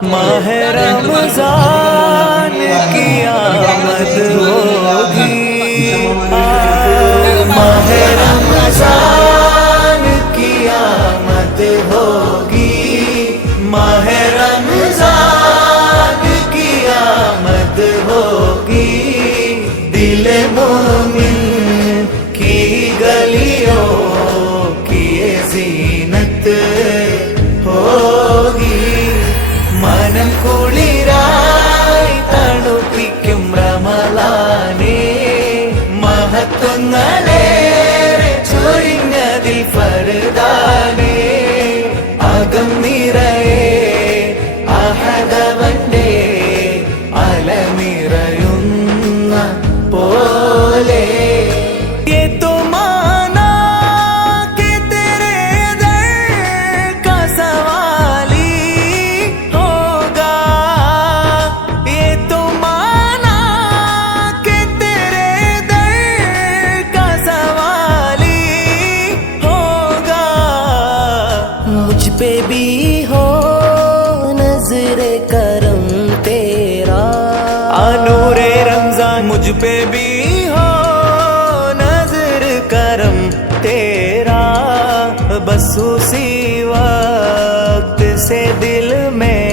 माह रमज़ान की आमद होगी, माह रमज़ान की आमद होगी, माह रमज़ान की आमद होगी। दिल मोमिन की गलियों की ये ज़ीनत होगी। മനം കുളിരായി തണുപ്പിക്കും റമളാനേ, മഹത്വങ്ങളേറെ ചൊരിഞ്ഞതിൽ ഫർദാനേ, അകം നിറയെ അഹദവന്റെ അലനിറയുന്ന പോലെ। मुझ पे भी हो नजरे करम तेरा, नूरे रमजान मुझ पे भी हो नजर करम तेरा। बस उसी वक्त से दिल में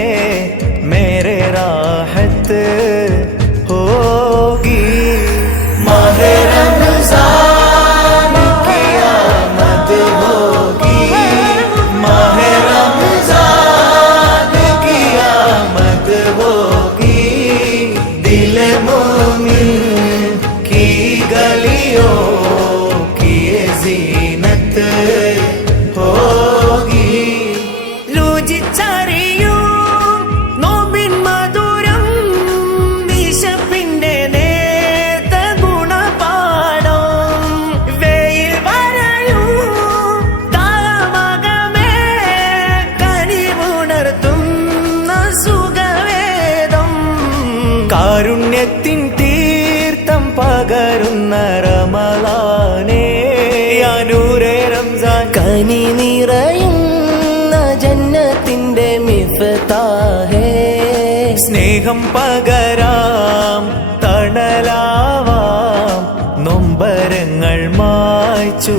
मेरे राहत होगी। माह रमजान की आमद होगी, माह रमजान की आमद होगी। दिल मोमिन की गलियों की ये ज़ीनत होगी। രുചിച്ചറിയൂ നോമ്പിൻ മധുരം, വിശപ്പിന്റെ നേർത്ത ഗുണപാഠം. വെയിൽ വരയൂ താമകമേ, കനിവുണർത്തുന്ന സുഖവേദം. കാരുണ്യത്തിൻ തീർത്ഥം പകരുന്ന റമളാനേ, യാ നൂറേ റംസാൻ കനി നിറയുന്ന ജന്നത്തിന്റെ മിഫ്താഹേ. സ്നേഹം പകരാം തണലാവാം നൊമ്പരങ്ങൾ മായ്ച്ചു